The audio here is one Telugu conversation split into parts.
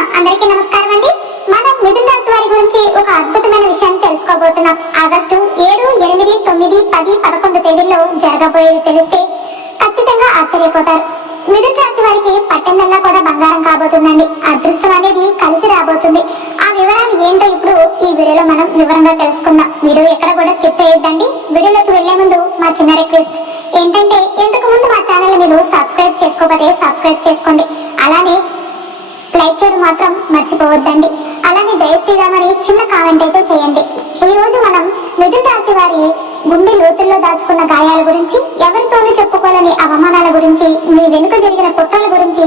అందరికీ నమస్కారం అండి. మనం మిథున రాశి వారి గురించి ఒక అద్భుతమైన విషయాన్ని తెలుసుకోబోతున్నాం. ఆగస్టు 7, 8, 9, 10, 11 తేదీల్లో జరగబోయేది తెలిస్తే ఖచ్చితంగా ఆశ్చర్యపోతారు. మిథున రాశి వారికి పట్టెందల్లా కూడా బంగారం కాబోతుందండి. అదృష్టం అనేది కలిసి రాబోతుంది. ఆ వివరాలు ఏంటో ఇప్పుడు ఈ వీడియోలో మనం వివరంగా తెలుసుకుందాం. వీడియో ఎక్కడ కూడా స్కిప్ చేయొద్దండి. వీడియోలోకి వెళ్లే ముందు మా చిన్న రిక్వెస్ట్ ఏంటంటే, ఇంతకు ముందు మా ఛానల్ మీరు సబ్స్క్రైబ్ చేసుకోకపోతే సబ్స్క్రైబ్ చేసుకోండి. అలానే లైక్ చేయడం మాత్రం మర్చిపోవద్దండి. అలానే జై శ్రీరామ్ అని చిన్న కామెంట్ అయితే చేయండి. ఈ రోజు మనం మిథున రాశి వారి గుండె లోతుల్లో దాచుకున్న గాయాల గురించి, ఎవరితోనూ చెప్పుకోలేని అవమానాల గురించి, మీ వెనుక జరిగిన కుట్రల గురించి,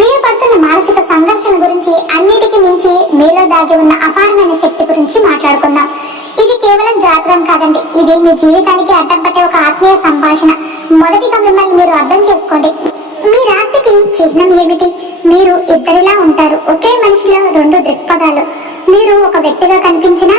మీరు పడుతున్న మానసిక సంఘర్షణ గురించి, అన్నిటికీ మించి మీలో దాగి ఉన్న అపారమైన శక్తి గురించి మాట్లాడుకుందాం. ఇది కేవలం జాతకం కాదండి, ఇది మీ జీవితానికి అడ్డం పట్టే ఒక ఆత్మీయ సంభాషణ. మొదటిగా మిమ్మల్ని మీరు అర్థం చేసుకోండి. మీ రాశికి చిహ్నం ఏమిటి? మీరు ఇద్దరిలా ఉంటారు. ఒకే మనిషిలో రెండు దృక్పథాలు. మీరు ఒక వ్యక్తిగా కనిపించినా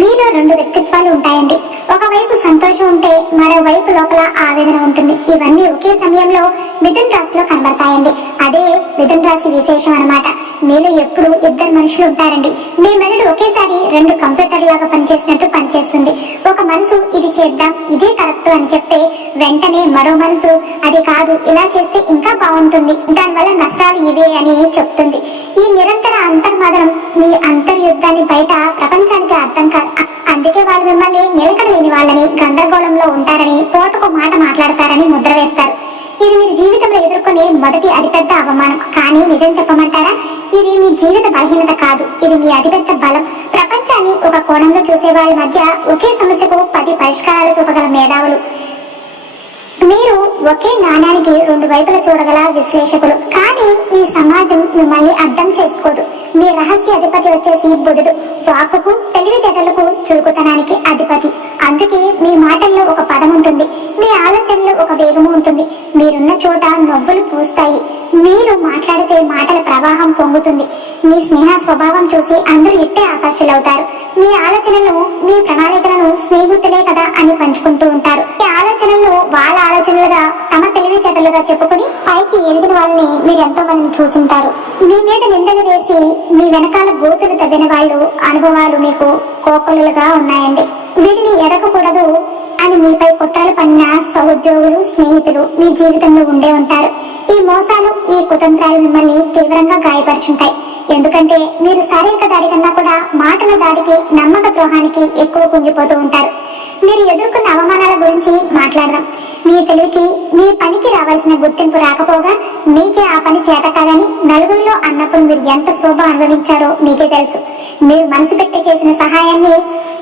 మీలో రెండు వ్యక్తిత్వాలు ఉంటాయండి. ఒకవైపు సంతోషం ఉంటే మరోవైపు లోపల ఆవేదన ఉంటుంది. ఇవన్నీ ఒకే సమయంలో మిథున రాశిలో కనబడతాయండి. అదే మిథున రాశి విశేషం అన్నమాట. మీలో ఎప్పుడు ఇద్దరు మనుషులు ఉంటారండి. మీ మెదడు ఒకేసారి రెండు కంప్యూటర్ లాగా పనిచేసినట్టు పనిచేస్తుంది. ఒక మనసు ఇది చేద్దాం, ఇదే కరెక్ట్ అని చెప్తే వెంటనే మరో మనసు అది కాదు, ఇలా చేస్తే ఇంకా బాగుంటుంది, దానివల్ల నష్టాలు ఇవే అని చెప్తుంది. ఈ నిరంతర అంతర్మదనం మీ అంతర్యుద్ధాన్ని బయట ప్రపంచానికి అర్థం కాదు. అందుకే వాళ్ళు మిమ్మల్ని నిలకడ లేని వాళ్ళని, గందరగోళంలో ఉంటారని, పోటుకు మాట మాట్లాడతారని ముద్ర వేస్తారు. ఇది మీరు జీవితంలో ఎదుర్కొనే మొదటి అతిపెద్ద అవమానం. కానీ నిజం చెప్పమంటారా, ఇది మీ జీవిత బలహీనత కాదు, ఇది మీ అతిపెద్ద బలం. ప్రపంచాన్ని ఒక కోణంలో చూసే వాళ్ళ మధ్య ఒకే సమస్యకు 10 పరిష్కారాలు చూపగల మేధావులు. మీరు ఒకే నాణ్యానికి రెండు వైపులా చూడగల విశ్లేషకులు. కానీ ఈ సమాజం మిమ్మల్ని అర్థం చేసుకోదు. మీ రహస్య అధిపతి వచ్చేసి బుధుడు. వాక్కుకు, తెలివితేటలకు, చురుకుతనానికి అధిపతి. అందుకే మీ మాటల్లో ఒక పదం ఉంటుంది, మీ ఆలోచనలో ఒక వేగము ఉంటుంది. మీరున్న చోట నవ్వులు పూస్తాయి. మీరు మాట్లాడితే మాటల ప్రవాహం పొంగుతుంది. మీ స్నేహ స్వభావం చూసి అందరూ ఇట్టే ఆకర్షులవుతారు. మీ ఆలోచనలు, మీ ప్రణాళికలను స్నేహితులే కదా అని పంచుకుంటూ ఉంటారు. ఈ ఆలోచనలు వాళ్ళ ఆలోచనలుగా, తమ తెలివితేటలుగా చెప్పుకుని పైకి ఎదిగిన వాళ్ళని మీరు ఎంతో మందిని చూసుంటారు. మీ మీద నిందలు వేసి మీ వెనకాల గోతులు తవ్విన వాళ్ళు అనుభవాలు మీకు కోకొలుగా ఉన్నాయండి. వీటిని ఎదగకూడదు అని మీపై కుట్రలు పడిన సహోద్యోగులు, స్నేహితులు మీ జీవితంలో ఉండే ఉంటారు. ఈ మోసాలు, ఈ కుతంత్రాలు మిమ్మల్ని తీవ్రంగా గాయపరుచుంటాయి. ఎందుకంటే మీరు శారీరక దాడి కన్నా కూడా మాటల దాడికి, నమ్మక ద్రోహానికి ఎక్కువ కుంగిపోతూ ఉంటారు. మీరు ఎదుర్కొన్న అవమానాల గురించి మాట్లాడదాం. మీ తెలివికి, మీ పనికి రావాల్సిన గుర్తింపు రాకపోగా మీకే ఆ పని చేత కాదని నలుగురిలో అన్నప్పుడు మీరు ఎంత శోభ అనుభవించారో మీకే తెలుసు. మీరు మనసు పెట్టి చేసిన సహాయాన్ని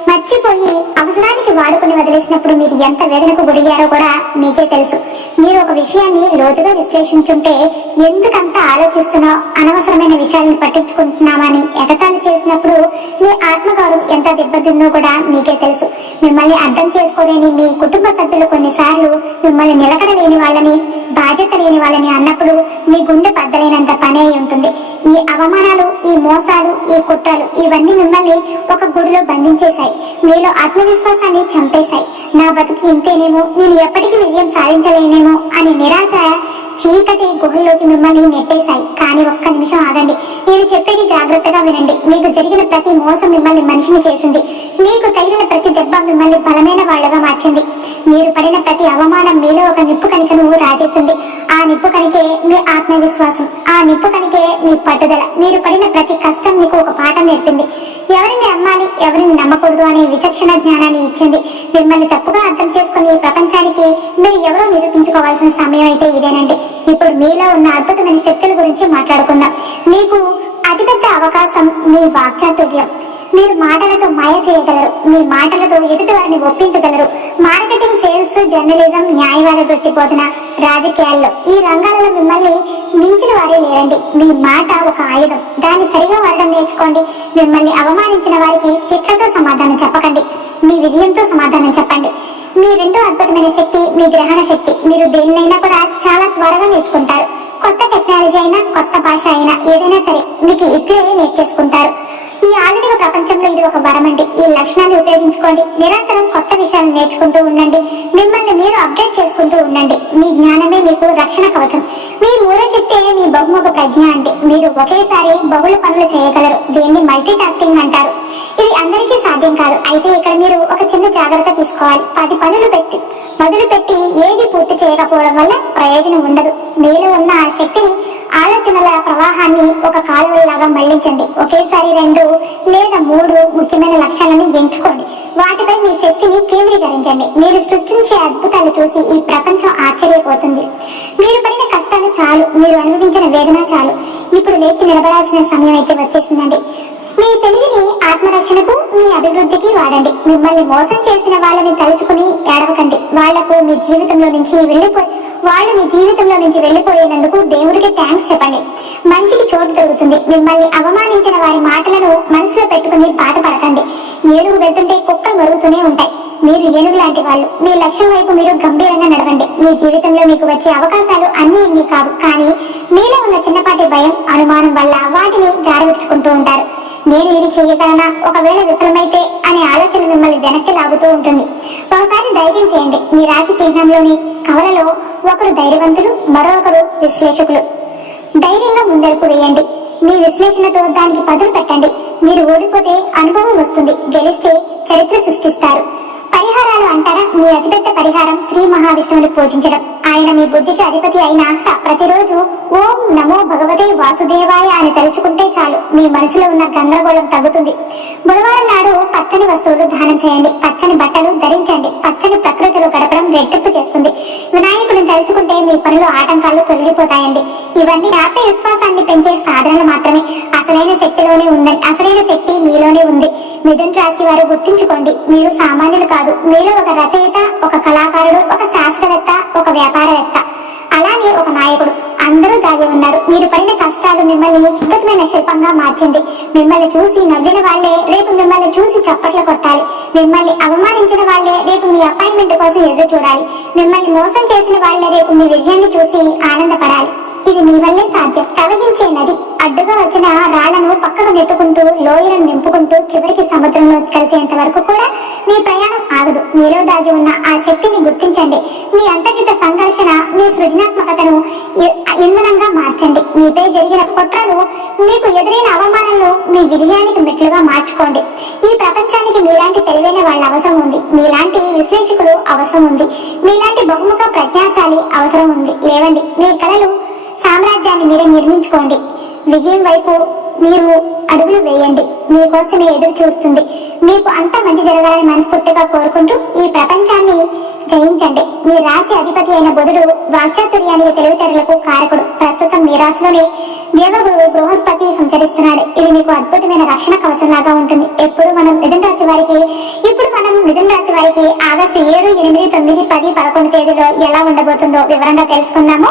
మర్చిపోయి అవసరానికి వాడుకుని వదిలేసినప్పుడు మీరు ఎంత వేదనకు గురయ్యారో కూడా మీకే తెలుసు. మీరు ఒక విషయాన్ని లోతుగా విశ్లేషించుంటే ఎందుకంత ఆలోచిస్తున్నావు, అనవసరమైన విషయాలను పట్టించుకుంటున్నామని ఎగతాళి చేసినప్పుడు మీ ఆత్మగౌరవం ఎంత దెబ్బతిందో కూడా మీకే తెలుసు. మిమ్మల్ని అర్థం చేసుకోలేని మీ కుటుంబ సభ్యులు కొన్నిసార్లు మిమ్మల్ని నిలకడ లేని వాళ్ళని, బాధ్యత లేని వాళ్ళని అన్నప్పుడు మీ గుండె బద్దలైనంత పని అయి ఉంటుంది. ఈ అవమానాలు, ఈ మోసాలు, ఈ కుట్రలు ఇవన్నీ మిమ్మల్ని ఒక గుడిలో బంధించేశాయి. మీలో ఆత్మవిశ్వాసాన్ని చంపేశాయి. నా బతుకు ఇంతేనేమో, నేను ఎప్పటికీ విజయం సాధించలేనేమో అని నిరాశ చీకటి గుహల్లోకి మిమ్మల్ని నెట్టేశాయి. కానీ ఒక్క నిమిషం ఆగండి. నేను చెప్పేది జాగ్రత్తగా వినండి. మీకు జరిగిన ప్రతి మోసం మిమ్మల్ని మనిషిని చేసింది. మీకు తగిలిన ప్రతి దెబ్బ మిమ్మల్ని బలమైన వాళ్ళగా మార్చింది. మీరు పడిన ప్రతి అవమానం మీలో ఒక నిప్పు కణికను రాజేసింది. ఆ నిప్పు కణికే మీ ఆత్మవిశ్వాసం, ఆ నిప్పు కణికే మీ పట్టుదల. మీరు పడిన ప్రతి కష్టం మీకు ఒక పాఠం నేర్పింది. ఎవరిని నమ్మాలి, ఎవరిని నమ్మకూడదు అనే విచక్షణ జ్ఞానాన్ని ఇచ్చింది. మిమ్మల్ని తప్పుగా అర్థం చేసుకుని ప్రపంచానికి మీరు ఎవరో నిరూపించుకోవాల్సిన సమయం అయితే ఇదేనండి. ఇప్పుడు మీలో ఉన్న అద్భుతమైన శక్తుల గురించి మాట్లాడుకుందాం. మీకు అతిపెద్ద అవకాశం మీ వాక్చాతుర్యం. మీరు మాటలతో మాయ చేయగలరు. మీ మాటలతో ఎదుటి వారిని ఒప్పించగలరు. మార్కెటింగ్, సేల్స్, జర్నలిజం, న్యాయవాద వృత్తి బోధన, రాజకీయాల్లో ఈ రంగాలలో మిమ్మల్ని మించిన వారే లేరండి. మీ మాట ఒక ఆయుధం, దాన్ని సరిగా వాడడం నేర్చుకోండి. మిమ్మల్ని అవమానించిన వారికి తిట్లతో సమాధానం చెప్పకండి, మీ విజయంతో సమాధానం చెప్పండి. మీ రెండో అద్భుతమైన శక్తి మీ గ్రహణ శక్తి. మీరు దేన్నైనా కూడా చాలా త్వరగా నేర్చుకుంటారు. కొత్త టెక్నాలజీ అయినా, కొత్త భాష అయినా, ఏదైనా సరే మీకు ఇట్లే నేర్చేసుకుంటారు. ఈ ఆధునిక ప్రపంచంలో ఇది ఒక వరం అండి. ఈ లక్షణాలు ఉపయోగించుకోండి. నిరంతరం కొత్త విషయాలు నేర్చుకుంటూ ఉండండి. మిమ్మల్ని మీరు అప్డేట్ చేసుకుంటూ ఉండండి. మీ జ్ఞానమే మీకు రక్షణ కవచం. మీ మూఢశక్తే మీ బహుముఖ ప్రజ్ఞ. అంటే మీరు ఒకేసారి బహుళ పనులు చేయగలరు. దీన్ని మల్టీ టాస్కింగ్ అంటారు. ఇది అందరికీ సాధ్యం కాదు. అయితే ఇక్కడ మీరు ఒక చిన్న జాగ్రత్త తీసుకోవాలి. 10 పనులు మొదలుపెట్టి ఏది పూర్తి చేయకపోవడం వల్ల ప్రయోజనం ఉండదు. మీలో ఉన్న ఆ శక్తిని, ఆలోచనల ప్రవాహాన్ని ఒక కాలువలాగా మళ్లించండి. ఒకేసారి 2 లేదా 3 ముఖ్యమైన లక్ష్యాలను ఎంచుకోండి. వాటిపై మీ శక్తిని కేంద్రీకరించండి. మీరు సృష్టించే అద్భుతాలు చూసి ఈ ప్రపంచం ఆశ్చర్యపోతుంది. మీరు పడిన కష్టాలు చాలు, మీరు అనుభవించిన వేదన చాలు. ఇప్పుడు లేచి నిలబడాల్సిన సమయం అయితే వచ్చేసిందండి. మీ తెలివిని ఆత్మరక్షణకు, మీ అభివృద్ధికి వాడండి. మిమ్మల్ని మోసం చేసిన వాళ్ళని తలుచుకుని ఏడవకండి. వాళ్ళు మీ జీవితంలో నుంచి వెళ్లిపోయినందుకు దేవుడికి థ్యాంక్స్ చెప్పండి. మంచికి చోటు దొరుకుతుంది. మిమ్మల్ని అవమానించిన వారి మాటలను మనసులో పెట్టుకుని బాధపడకండి. ఏనుగు వెళ్తుంటే కుక్కలు మరుగుతూనే ఉంటాయి. మీరు ఏనుగు లాంటి వాళ్ళు. మీ లక్ష్యం వైపు మీరు గంభీరంగా నడవండి. మీ జీవితంలో మీకు వచ్చే అవకాశాలు అన్నీ కావు, కానీ మీలో ఉన్న చిన్నపాటి భయం, అనుమానం వల్ల వాటిని జారవిడ్చుకుంటూ ఉంటారు. నేను ఇది చేయగలనా, ఒకవేళ విఫలమైతే అనే ఆలోచన మిమ్మల్ని వెనక్కి లాగుతూ ఉంటుంది. ఒకసారి ధైర్యం చేయండి. మీ రాశి చిహ్నంలోని కవలలో ఒకరు ధైర్యవంతులు, మరొకరు విశ్లేషకులు. ధైర్యంగా ముందడుగు వేయండి. మీ విశ్లేషణతో దానికి పదులు పెట్టండి. మీరు ఓడిపోతే అనుభవం వస్తుంది, గెలిస్తే చరిత్ర సృష్టిస్తారు. పరిహారాలు అంటారా? మీ అతిపెద్ద పరిహారం శ్రీ మహావిష్ణువుని పూజించడం. ఆయన మీ బుద్ధికి అధిపతి అయిన ప్రతిరోజు ఓం నమో భగవతే వాసుదేవాయ అని తలుచుకుంటే చాలు, మీ మనసులో ఉన్న గందరగోళం తగ్గుతుంది. బుధవారం నాడు పచ్చని వస్తువులు దానం చేయండి. పచ్చని బట్టలు ధరించండి. పచ్చని ప్రకృతిలో గడపడం రెట్టింపు చేస్తుంది. వినాయకుడిని తలుచుకుంటే మీ పనులు ఆటంకాలు తొలగిపోతాయండి. ఇవన్నీ ఆత్మ విశ్వాసాన్ని పెంచే సాధనలు మాత్రమే. అసలైన శక్తి మీలోనే ఉంది. మిథున రాశి వారు గుర్తించుకోండి, మీరు సామాన్యులు కాదు. మీలో ఒక రచయిత, ఒక కళాకారుడు, ఒక శాస్త్రవేత్త, ఒక వ్యాపారవేత్త, అలానే ఒక నాయకుడు అందరూ దాగి ఉన్నారు. మీరు పడిన కష్టాలు మిమ్మల్ని అద్భుతమైన శిల్పంగా మార్చింది. మిమ్మల్ని చూసి నవ్విన వాళ్లే రేపు మిమ్మల్ని చూసి చప్పట్లు కొట్టాలి. మిమ్మల్ని అవమానించిన వాళ్లే రేపు మీ అపాయింట్మెంట్ కోసం ఎదురు చూడాలి. మిమ్మల్ని మోసం చేసిన వాళ్లే రేపు మీ విజయాన్ని చూసి ఆనందపడాలి. ఇది మీ వల్లే సాధ్యం. ప్రవహించే నది అడ్డుగా వచ్చిన రాళ్లను పక్కకు నెట్టుకుంటూ, లోయలను నింపుకుంటూ చివరికి సముద్రంలో కలిసేంత వరకు కూడా మీ ప్రయాణం ఆగదు. మీలో దాగి ఉన్న ఆ శక్తిని గుర్తించండి. మీ అంతర్గత సంఘర్షణ మీ సృజనాత్మకతను ఇంధనంగా మార్చండి. మీపై జరిగిన కుట్రలు, మీకు ఎదురైన అవమానాలను మీ విజయానికి మెట్లుగా మార్చుకోండి. ఈ ప్రపంచానికి మీలాంటి తెలివైన వాళ్ళ అవసరం ఉంది. మీలాంటి విశ్లేషకులు అవసరం ఉంది. మీలాంటి బహుముఖ ప్రజ్ఞాశాలి అవసరం ఉంది. లేవండి, మీ కలలు సామ్రాజ్యాన్ని మీరే నిర్మించుకోండి. విజయం వైపు మీరు అడుగులు వేయండి. మీకోసమే ఎదురు చూస్తుంది. మీకు అంతా మంచి జరగాలని మనస్ఫూర్తిగా కోరుకుంటూ ఈ ప్రపంచాన్ని జయించండి. మీ రాశి అధిపతి అయిన బుధుడు వాక్చాతుర్యానికి, తెలివితేటలకు కారకుడు. ప్రస్తుతం మీ రాశిలోనే దేవగురు బృహస్పతి సంచరిస్తున్నాడు. ఇది మీకు అద్భుతమైన రక్షణ కవచం లాగా ఉంటుంది. ఇప్పుడు మనం మిథున రాశి వారికి ఆగస్టు 7, 8, 9, 10, 11 తేదీలో ఎలా ఉండబోతుందో వివరంగా తెలుసుకుందాము.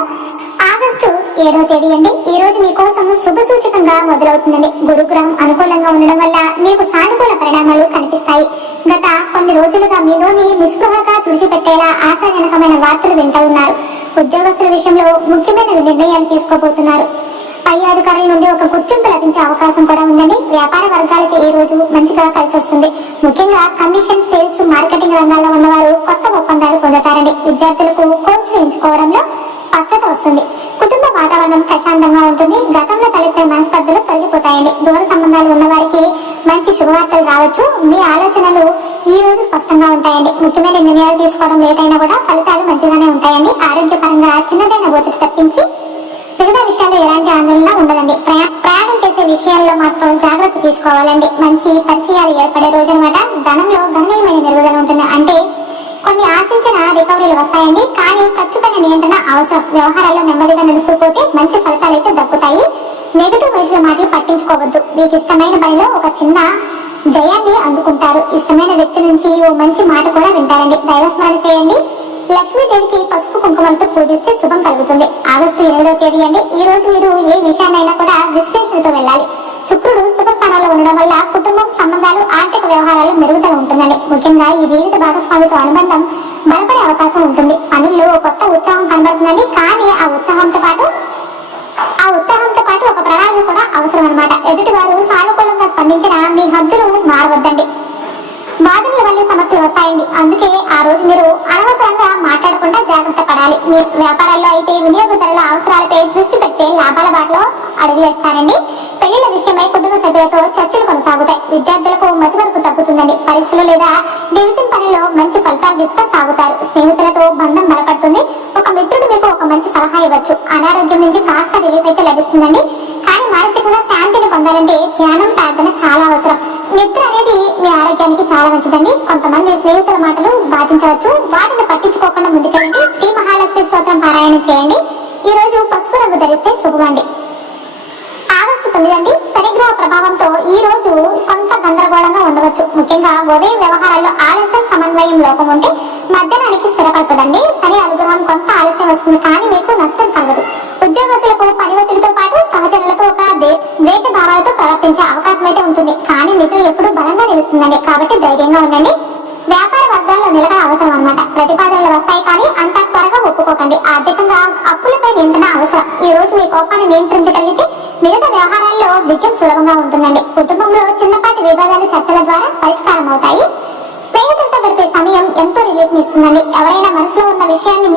ఆగస్టు 7వ తేదీ అండి. ఈ రోజు మీకోసం శుభ సూచకంగా మొదలవుతుందండి. గురుగ్రహం అనుకూలంగా ఉండడం వల్ల మీకు సానుకూల పరిణామాలు కనిపిస్తాయి. గత కొన్ని రోజులుగా మీలోని నిస్పృహగా తుడిచిపెట్టేలా ఆశాజనకమైన వార్తలు వింటూ ఉన్నారు. ఉద్యోగస్తుల విషయంలో ముఖ్యమైన నిర్ణయాలు తీసుకోబోతున్నారు. పై అధికారుల నుండి ఒక గుర్తింపు లభించే అవకాశం కూడా ఉందండి. వ్యాపార వర్గాలకి ఈ రోజు మంచిగా కలిసి వస్తుంది. ముఖ్యంగా కమిషన్, సేల్స్, మార్కెటింగ్ రంగాల్లో ఉన్నవారు కొత్త ఒప్పందాలు పొందుతారండి. విద్యార్థులకు కోర్సులు ఎంచుకోవడంలో స్పష్టత వస్తుంది. కుటుంబ వాతావరణం ప్రశాంతంగా ఉంటుంది. గతంలో తలెత్తిన మనస్పర్ధలు తొలగిపోతాయండి. దూర సంబంధాలు ఉన్న వారికి మంచి శుభవార్తలు రావచ్చు. మీ ఆలోచనలు ఈ రోజు స్పష్టంగా ఉంటాయండి. ముఖ్యమైన నిర్ణయాలు తీసుకోవడం లేట్ అయినా కూడా ఫలితాలు మంచిగానే ఉంటాయండి. ఆరోగ్యపరంగా చిన్నదైన ఒత్తిడి తప్పించి మిగతా విషయాల్లో ఎలాంటి ఆందోళన ఉండదండి. ప్రయాణం చేసే విషయాల్లో మాత్రం జాగ్రత్త తీసుకోవాలండి. మంచి పరిచయాలు ఏర్పడే రోజు అనమాట. ధనంలో గణనీయమైన మెరుగుదల ఉంటుంది. అంటే కొన్ని ఆశించిన రికవరీలు వస్తాయండి, కానీ ఖర్చుపైన నియంత్రణ అవసరం. వ్యవహారాల్లో నెమ్మదిగా నడుస్తూ పోతే మంచి ఫలితాలు అయితే దక్కుతాయి. నెగటివ్ మనుషుల మాటలు పట్టించుకోవద్దు. మీకు ఇష్టమైన పనిలో ఒక చిన్న జయాన్ని అందుకుంటారు. ఇష్టమైన వ్యక్తి నుంచి ఓ మంచి మాట కూడా వింటారండి. దైవస్మరణ చేయండి. లక్ష్మీదేవికి పసుపు కుంకుమలతో పూజిస్తే శుభం కలుగుతుంది. ఆగస్టు 8వ తేదీ అండి. ఈ రోజు మీరు ఏ విషయాన్నైనా కూడా విశ్లేషణతో వెళ్ళాలి. శుక్రుడు శుభస్థానంలో ఉండడం వల్ల కుటుంబం, సంబంధాలు, ఆర్థిక వ్యవహారాలు మెరుగుదల ఉంటుందండి. ముఖ్యంగా ఈ జీవిత భాగస్వామితో అనుబంధం బలపడే అవకాశం ఉంటుంది. పనుల్లో కొత్త ఉత్సాహం కనబడుతుందండి. కానీ ఆ ఉత్సాహంతో పాటు ఒక ప్రణాళిక కూడా అవసరం అనమాట. ఎదుటి వారు సానుకూలంగా స్పందించిన మీ హద్దులు మారవద్దండి. మీ వ్యాపారాల్లో అయితే వినియోగదారుల అవసరాలపై దృష్టి పెడితే లాభాల బాటలో అడుగులేస్తారండి. పెళ్లిళ్ల విషయమై కుటుంబ సభ్యులతో చర్చలు కొనసాగుతాయి. విద్యార్థులకు మతివరకు తగ్గుతుందండి. పరీక్షలు లేదా డివిజన్ పనిలో మంచి ఫలితాలు దిశగా సాగుతారు. స్నేహితులతో బంధం బలపడుతుంది. ఒక మిత్రుడు మీకు ఒక మంచి సలహా ఇవ్వచ్చు. అనారోగ్యం నుంచి కాస్త రిలీఫ్ అయితే లభిస్తుందండి. కానీ మానసికంగా శాంతిని పొందాలంటే ధ్యానం, ప్రార్థన చాలా అవసరం. నిద్ర అనేది మీ ఆరోగ్యానికి చాలా మంచిదండి. కొంతమంది స్నేహితుల మాటలు బాధించవచ్చు. వాటిని పట్టించుకోకుండా ముందుకెళ్ళండి. శ్రీ మహాలక్ష్మి స్తోత్రం పారాయణం చేయండి. ఈ రోజు పసుపు రంగు ధరిస్తే శుభమండి. ఆగస్టు 9 అండి. శనిగ్రహ ప్రభావంతో ఈ రోజు కొంత గందరగోళంగా ఉండవచ్చు. ముఖ్యంగా ఉదయం వ్యవహారాల్లో ఆలస్యం, సమన్వయం లోపం ఉంటే మధ్యాహ్నానికి స్థిరపడుతుందండి. శని అనుగ్రహం కొంత ఆలస్యం వస్తుంది, కానీ మీకు నష్టం కలగదు. ఉద్యోగస్తులకు పని ఒత్తిడితో పాటు సహచరులతో ఒక ద్వేష భావాలతో ప్రవర్తించే అవకాశం అయితే ఉంటుంది. కానీ నిజం ఎప్పుడు బలంగా నిలుస్తుందండి, కాబట్టి ధైర్యంగా ఉండండి. వ్యాపార వర్గాల్లో నిలకడ అవసరం అన్నమాట. ప్రతిపాదనలు వస్తాయి, కానీ అంత త్వరగా ఒప్పుకోకండి. ఆర్థికంగా అప్పులపై నియంత్రణ అవసరం. ఈ రోజు మీ కోపాన్ని నియంత్రించగలిగితే మిగతా వ్యవహారాల్లో విజయం సులభంగా ఉంటుందండి. కుటుంబంలో చిన్నపాటి వివాదాలు చర్చల ద్వారా పరిష్కారం అవుతాయి. స్నేహితులతో గడిపే సమయం ఎంతో రిలీఫ్ ఇస్తుందండి. ఎవరైనా మనసులో ఉన్న విషయాన్ని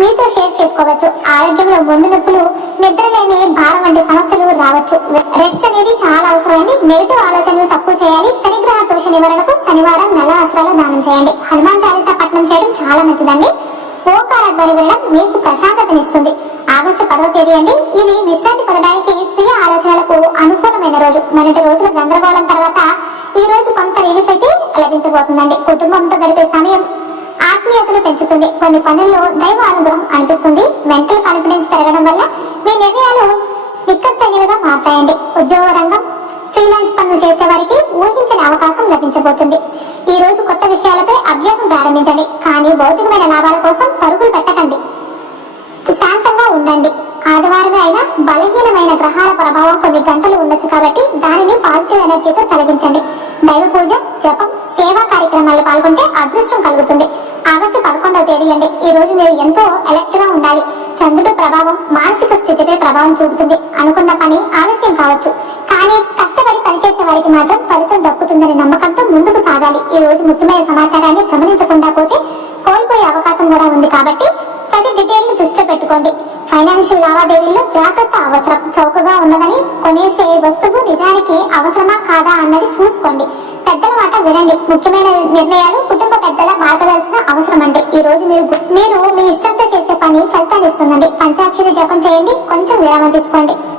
మీతో షేర్ చేసుకోవచ్చు. ఆరోగ్యంలో ఒండు నొప్పులు, నిద్రలేని భారం వంటి సమస్యలు రావచ్చు. రెస్ట్ అనేది చాలా అవసరం అండి. నెగిటివ్ ఆలోచనలు తక్కువ చేయాలి. శనిగ్రహ దోష నివారణకు శనివారం నల్ల వస్త్రాలు దానం చేయండి. హనుమాన్ చాలీసా పఠనం చేయడం చాలా మంచిదండి. ఓంకార ధ్వని వినడం మీకు ప్రశాంతతనిస్తుంది. ఆగస్టు 10వ తేదీ అండి. ఇది విశ్రాంతి పొందడానికి, స్వీయ ఆలోచనలకు అనుకూలమైన రోజు. మొన్నటి రోజుల గందరగోళం తర్వాత ఈ రోజు కొంత రిలీఫ్ అయితే లభించబోతుందండి. కుటుంబంతో గడిపే సమయం ఆత్మీయతను పెంచుతుంది. కొన్ని పనుల్లో దైవ అనుగ్రహం అనిపిస్తుంది. మెంటల్ కాన్ఫిడెన్స్ పెరగడం వల్ల మీ నిర్ణయాలు నిక్కసైనవిగా మారుతాయండి. ఉద్యోగ రంగం, ఫ్రీలాన్స్ పనులు చేసే వారికి ఊహించని అవకాశం లభించబోతుంది. ఈ రోజు కొత్త విషయాలపై అభ్యాసం ప్రారంభించండి, కానీ భౌతికమైన లాభాల కోసం పరుగులు పెట్టకండి. శాంతంగా ఉండండి. ఆదివారమే అయినా బలహీనమైన గ్రహాల ప్రభావం కొన్ని గంటలు ఉండొచ్చు, కాబట్టి దానిని పాజిటివ్ ఎనర్జీతో తొలగించండి. దైవ పూజ, జపం, సేవా కార్యక్రమాల్లో పాల్గొంటే అదృష్టం కలుగుతుంది. ఆగస్టు 11వ తేదీ అండి. ఈ రోజు మీరు ఎంతో అలర్ట్ గా ఉండాలి. చంద్రుడి ప్రభావం మానసిక స్థితిపై ప్రభావం చూపుతుంది. అనుకున్న పని ఆలస్యం కావచ్చు, కానీ కష్టపడి పనిచేసే వారికి మాత్రం ఫలితం దక్కుతుందనే నమ్మకంతో ముందుకు సాగాలి. ఈ రోజు ముఖ్యమైన సమాచారాన్ని గమనించకుండా పోతే కోల్పోయే అవకాశం కూడా ఉంది, కాబట్టి ప్రతి డీటెయిల్ ని దృష్టిలో పెట్టుకోండి. ఫైనాన్షియల్ లావాదేవీల్లో జాగ్రత్త అవసరం. చౌకగా ఉన్నదని కొనేసే వస్తువు నిజానికి అవసరమా కాదా అన్నది చూసుకోండి. పెద్దల మాట వినండి. ముఖ్యమైన నిర్ణయాలు కుటుంబ పెద్దల మార్గదర్శనం అవసరం. అంటే ఈ రోజు మీరు మీ ఇష్టంతో చేసే పని ఫలితాలు ఇస్తుందండి. పంచాక్షరి జపం చేయండి. కొంచెం విరామం తీసుకోండి.